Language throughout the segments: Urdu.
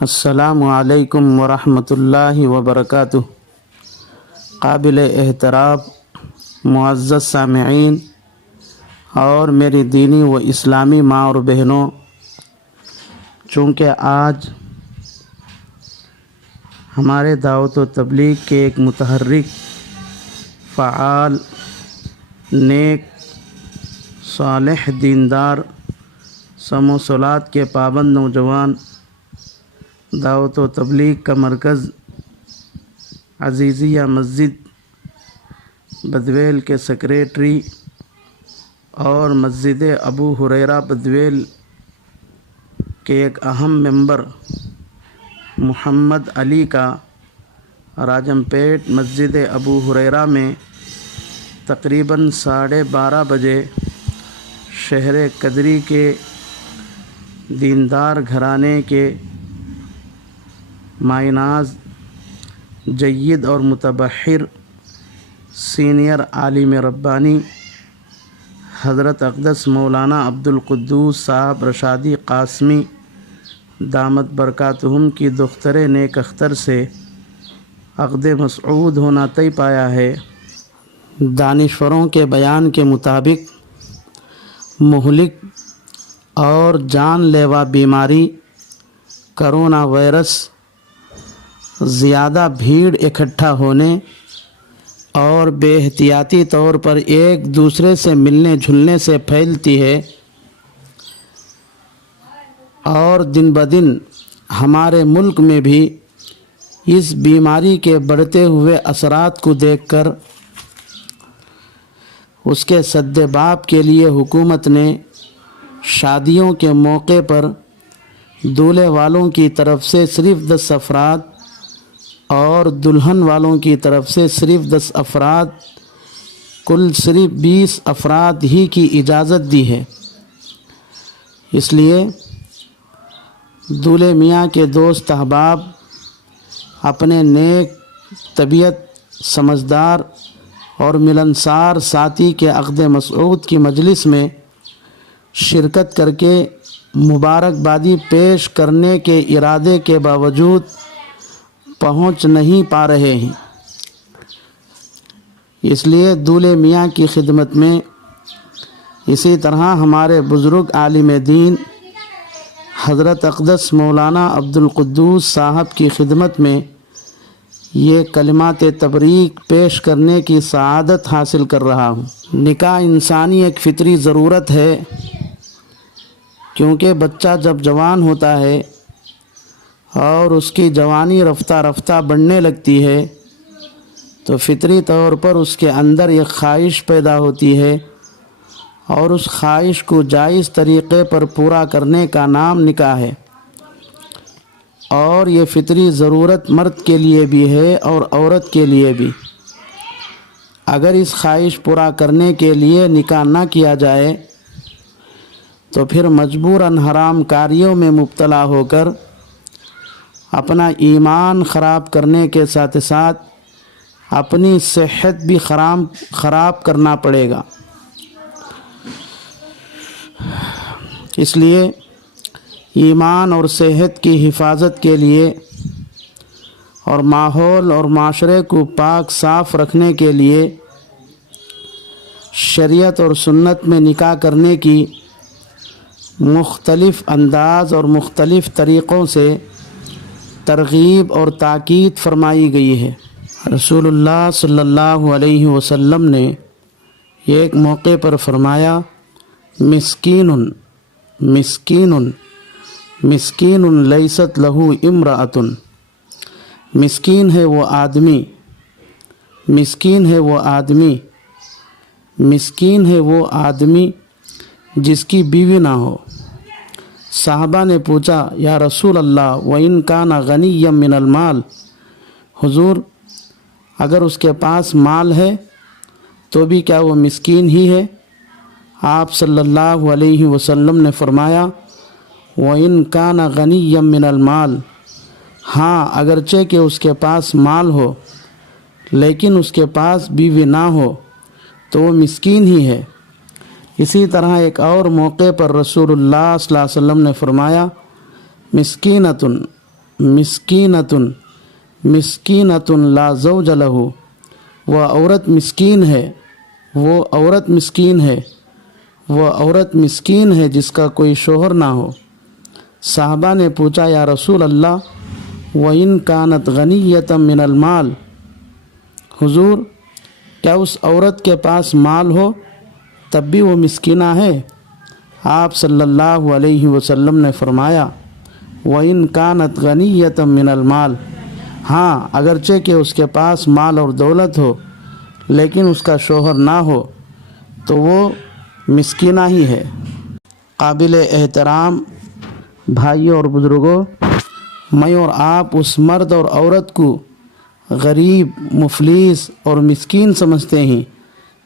السلام علیکم ورحمۃ اللہ وبرکاتہ۔ قابل احترام معزز سامعین اور میری دینی و اسلامی ماں اور بہنوں، چونکہ آج ہمارے دعوت و تبلیغ کے ایک متحرک، فعال، نیک، صالح، دیندار، صوم و صلات کے پابند نوجوان، دعوت و تبلیغ کا مرکز عزیزیہ مسجد بدویل کے سیکریٹری اور مسجد ابو ہریرہ بدویل کے ایک اہم ممبر محمد علی کا راجم پیٹ مسجد ابو ہریرہ میں تقریباً 12:30 بجے شہر قدری کے دیندار گھرانے کے مایناز، جید اور متبحر سینئر عالم ربانی حضرت اقدس مولانا عبدالقدوس صاحب رشادی قاسمی دامت برکاتہم کی دختر نیک اختر سے عقد مسعود ہونا طے پایا ہے۔ دانشوروں کے بیان کے مطابق مہلک اور جان لیوا بیماری کرونا وائرس زیادہ بھیڑ اکٹھا ہونے اور بے احتیاطی طور پر ایک دوسرے سے ملنے جھلنے سے پھیلتی ہے، اور دن بدن ہمارے ملک میں بھی اس بیماری کے بڑھتے ہوئے اثرات کو دیکھ کر اس کے سد باب کے لیے حکومت نے شادیوں کے موقع پر دولہے والوں کی طرف سے صرف 10 افراد اور دلہن والوں کی طرف سے صرف 10 افراد، کل صرف 20 افراد ہی کی اجازت دی ہے۔ اس لیے دولہے میاں کے دوست احباب اپنے نیک طبیعت، سمجھدار اور ملنسار ساتھی کے عقد مسعود کی مجلس میں شرکت کر کے مبارکبادی پیش کرنے کے ارادے کے باوجود پہنچ نہیں پا رہے ہیں۔ اس لیے دولہے میاں کی خدمت میں، اسی طرح ہمارے بزرگ عالم دین حضرت اقدس مولانا عبدالقدوس صاحب کی خدمت میں یہ کلمات تبریک پیش کرنے کی سعادت حاصل کر رہا ہوں۔ نکاح انسانی ایک فطری ضرورت ہے، کیونکہ بچہ جب جوان ہوتا ہے اور اس کی جوانی رفتہ رفتہ بڑھنے لگتی ہے تو فطری طور پر اس کے اندر ایک خواہش پیدا ہوتی ہے، اور اس خواہش کو جائز طریقے پر پورا کرنے کا نام نکاح ہے، اور یہ فطری ضرورت مرد کے لیے بھی ہے اور عورت کے لیے بھی۔ اگر اس خواہش پورا کرنے کے لیے نکاح نہ کیا جائے تو پھر مجبوراً حرام کاریوں میں مبتلا ہو کر اپنا ایمان خراب کرنے کے ساتھ ساتھ اپنی صحت بھی خراب کرنا پڑے گا۔ اس لیے ایمان اور صحت کی حفاظت کے لیے اور ماحول اور معاشرے کو پاک صاف رکھنے کے لیے شریعت اور سنت میں نکاح کرنے کی مختلف انداز اور مختلف طریقوں سے ترغیب اور تاکید فرمائی گئی ہے۔ رسول اللہ صلی اللہ علیہ وسلم نے ایک موقع پر فرمایا، مسکین مسکین مسکین لیست لہو امرأۃ، مسکین ہے وہ آدمی، مسکین ہے وہ آدمی، مسکین ہے وہ آدمی جس کی بیوی نہ ہو۔ صحابہ نے پوچھا، یا رسول اللہ وَإِن كَانَ غَنِيًّا مِّنَ الْمَالِ، حضور اگر اس کے پاس مال ہے تو بھی کیا وہ مسکین ہی ہے؟ آپ صلی اللہ علیہ وسلم نے فرمایا، وَإِن كَانَ غَنِيًّا مِّنَ الْمَالِ، ہاں اگرچہ کہ اس کے پاس مال ہو لیکن اس کے پاس بیوی نہ ہو تو وہ مسکین ہی ہے۔ اسی طرح ایک اور موقع پر رسول اللہ صلی اللہ علیہ وسلم نے فرمایا، مسکینۃ مسکینتن مسکینتن لا زوج لہو، وہ عورت مسکین ہے، وہ عورت مسکین ہے، وہ عورت مسکین ہے جس کا کوئی شوہر نہ ہو۔ صحابہ نے پوچھا یا رسول اللہ وَإِن كَانَتْ غَنِيَّةً مِّنَ الْمَالِ، حضور کیا اس عورت کے پاس مال ہو تب بھی وہ مسکینہ ہے؟ آپ صلی اللہ علیہ وسلم نے فرمایا وَإِن كَانَتْ غَنِيَّةً مِّنَ الْمَالِ، ہاں اگرچہ کہ اس کے پاس مال اور دولت ہو لیکن اس کا شوہر نہ ہو تو وہ مسکینہ ہی ہے۔ قابل احترام بھائیوں اور بزرگوں، میں اور آپ اس مرد اور عورت کو غریب، مفلس اور مسکین سمجھتے ہیں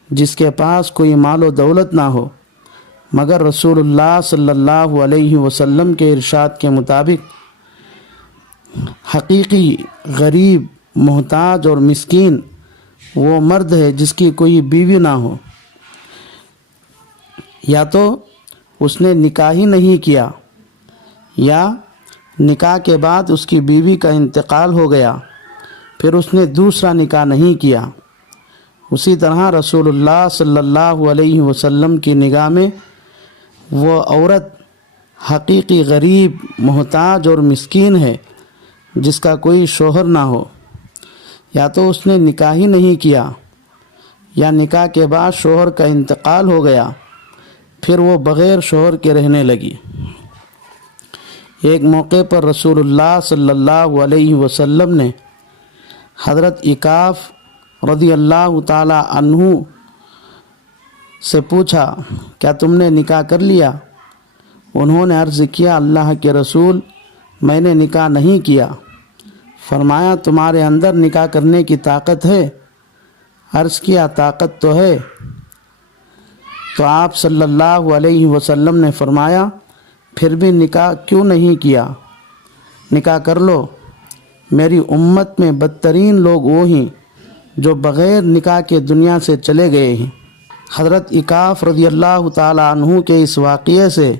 جس کے پاس کوئی مال و دولت نہ ہو، مگر رسول اللہ صلی اللہ علیہ وسلم کے ارشاد کے مطابق حقیقی غریب، محتاج اور مسکین وہ مرد ہے جس کی کوئی بیوی نہ ہو، یا تو اس نے نکاح ہی نہیں کیا یا نکاح کے بعد اس کی بیوی کا انتقال ہو گیا پھر اس نے دوسرا نکاح نہیں کیا۔ اسی طرح رسول اللہ صلی اللہ علیہ وسلم کی نگاہ میں وہ عورت حقیقی غریب، محتاج اور مسکین ہے جس کا کوئی شوہر نہ ہو، یا تو اس نے نکاح ہی نہیں کیا یا نکاح کے بعد شوہر کا انتقال ہو گیا پھر وہ بغیر شوہر کے رہنے لگی۔ ایک موقع پر رسول اللہ صلی اللہ علیہ وسلم نے حضرت عکاف رضی اللہ تعالی عنہ سے پوچھا کیا تم نے نکاح کر لیا؟ انہوں نے عرض کیا اللہ کے رسول میں نے نکاح نہیں کیا۔ فرمایا تمہارے اندر نکاح کرنے کی طاقت ہے؟ عرض کیا طاقت تو ہے۔ تو آپ صلی اللہ علیہ وسلم نے فرمایا پھر بھی نکاح کیوں نہیں کیا؟ نکاح کر لو۔ میری امت میں بدترین لوگ وہ ہیں جو بغیر نکاح کے دنیا سے چلے گئے ہیں۔ حضرت عکاف رضی اللہ تعالی عنہ کے اس واقعے سے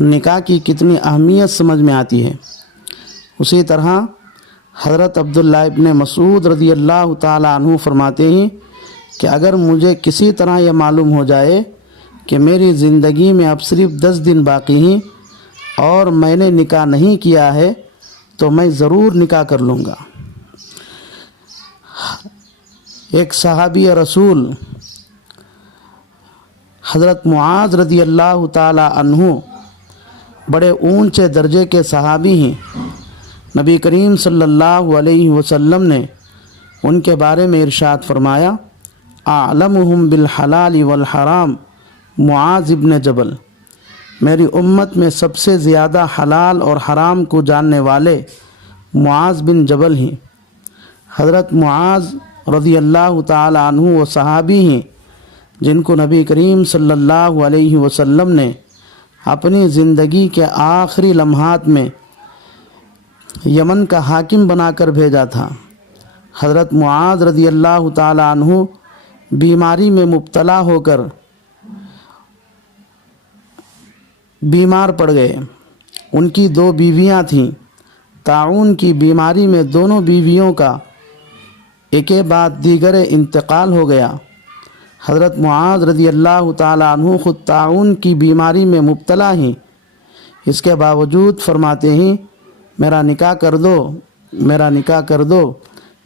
نکاح کی کتنی اہمیت سمجھ میں آتی ہے۔ اسی طرح حضرت عبداللہ ابن مسعود رضی اللہ تعالی عنہ فرماتے ہیں کہ اگر مجھے کسی طرح یہ معلوم ہو جائے کہ میری زندگی میں اب صرف 10 دن باقی ہیں اور میں نے نکاح نہیں کیا ہے تو میں ضرور نکاح کر لوں گا۔ ایک صحابی رسول حضرت معاذ رضی اللہ تعالی عنہ بڑے اونچے درجے کے صحابی ہیں۔ نبی کریم صلی اللہ علیہ وسلم نے ان کے بارے میں ارشاد فرمایا اعلمہم بالحلال والحرام معاذ ابن جبل، میری امت میں سب سے زیادہ حلال اور حرام کو جاننے والے معاذ بن جبل ہیں۔ حضرت معاذ رضی اللہ تعالی عنہ وہ صحابی ہیں جن کو نبی کریم صلی اللہ علیہ وسلم نے اپنی زندگی کے آخری لمحات میں یمن کا حاکم بنا کر بھیجا تھا۔ حضرت معاذ رضی اللہ تعالی عنہ بیماری میں مبتلا ہو کر بیمار پڑ گئے۔ ان کی 2 بیویاں تھیں۔ طاعون کی بیماری میں دونوں بیویوں کا ایک بعد دیگر انتقال ہو گیا۔ حضرت معاذ رضی اللہ تعالی عنہ خود طاعون کی بیماری میں مبتلا ہیں، اس کے باوجود فرماتے ہیں میرا نکاح کر دو، میرا نکاح کر دو،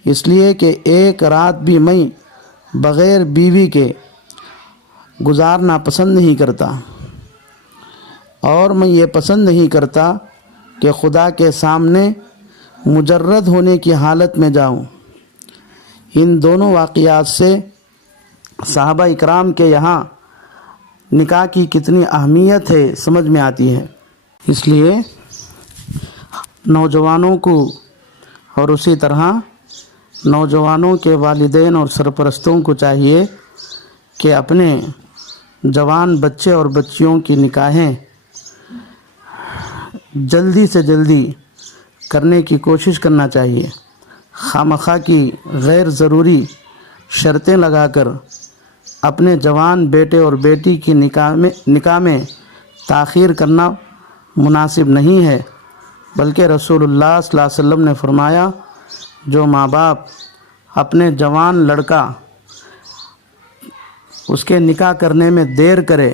اس لیے کہ ایک رات بھی میں بغیر بیوی کے گزارنا پسند نہیں کرتا، اور میں یہ پسند نہیں کرتا کہ خدا کے سامنے مجرد ہونے کی حالت میں جاؤں۔ ان دونوں واقعات سے صحابہ اکرام کے یہاں نکاح کی کتنی اہمیت ہے سمجھ میں آتی ہے۔ اس لیے نوجوانوں کو اور اسی طرح نوجوانوں کے والدین اور سرپرستوں کو چاہیے کہ اپنے جوان بچے اور بچیوں کی نکاحیں جلدی سے جلدی کرنے کی کوشش کرنا چاہیے۔ خواہ کی غیر ضروری شرطیں لگا کر اپنے جوان بیٹے اور بیٹی کی نکاح میں تاخیر کرنا مناسب نہیں ہے، بلکہ رسول اللہ صلی اللہ علیہ وسلم نے فرمایا جو ماں باپ اپنے جوان لڑکا اس کے نکاح کرنے میں دیر کرے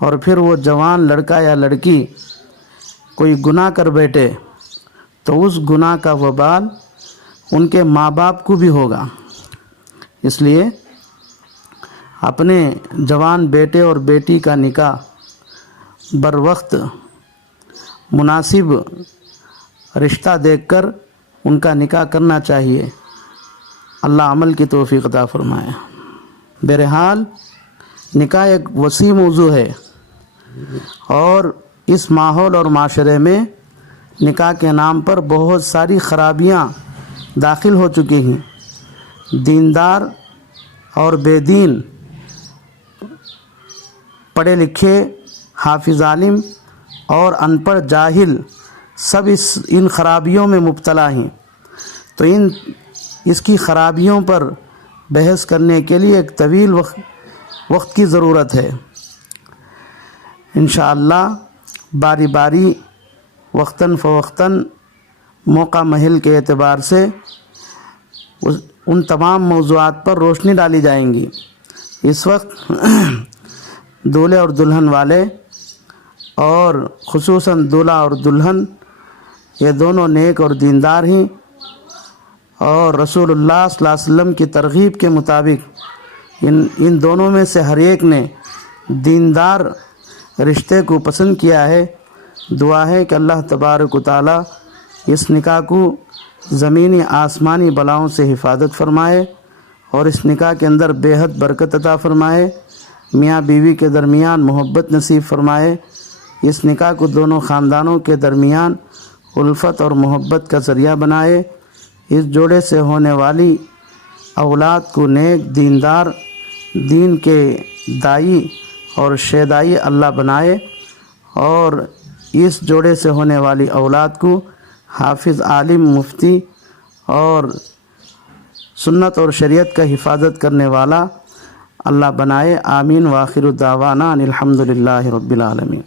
اور پھر وہ جوان لڑکا یا لڑکی کوئی گناہ کر بیٹھے تو اس گناہ کا وبال ان کے ماں باپ کو بھی ہوگا۔ اس لیے اپنے جوان بیٹے اور بیٹی کا نکاح بر وقت مناسب رشتہ دیکھ کر ان کا نکاح کرنا چاہیے۔ اللہ عمل کی توفیق عطا فرمائے۔ بہرحال نکاح ایک وسیع موضوع ہے اور اس ماحول اور معاشرے میں نکاح کے نام پر بہت ساری خرابیاں داخل ہو چکی ہیں۔ دیندار اور بے دین، پڑھے لکھے، حافظ عالم اور ان پڑھ جاہل سب ان خرابیوں میں مبتلا ہیں۔ تو اس کی خرابیوں پر بحث کرنے کے لیے ایک طویل وقت کی ضرورت ہے۔ انشاءاللہ باری باری، وقتاً فوقتاً، موقع محل کے اعتبار سے ان تمام موضوعات پر روشنی ڈالی جائیں گی۔ اس وقت دولہے اور دلہن والے اور خصوصاً دولہا اور دلہن یہ دونوں نیک اور دیندار ہیں، اور رسول اللہ صلی اللہ علیہ وسلم کی ترغیب کے مطابق ان دونوں میں سے ہر ایک نے دیندار رشتے کو پسند کیا ہے۔ دعا ہے کہ اللہ تبارک و تعالی اس نکاح کو زمینی آسمانی بلاؤں سے حفاظت فرمائے اور اس نکاح کے اندر بے حد برکت عطا فرمائے، میاں بیوی کے درمیان محبت نصیب فرمائے، اس نکاح کو دونوں خاندانوں کے درمیان الفت اور محبت کا ذریعہ بنائے، اس جوڑے سے ہونے والی اولاد کو نیک، دیندار، دین کے دائی اور شیدائی اللہ بنائے، اور اس جوڑے سے ہونے والی اولاد کو حافظ، عالم، مفتی اور سنت اور شریعت کا حفاظت کرنے والا اللہ بنائے۔ آمین۔ وآخر دعوانا ان الحمد للہ رب العالمین۔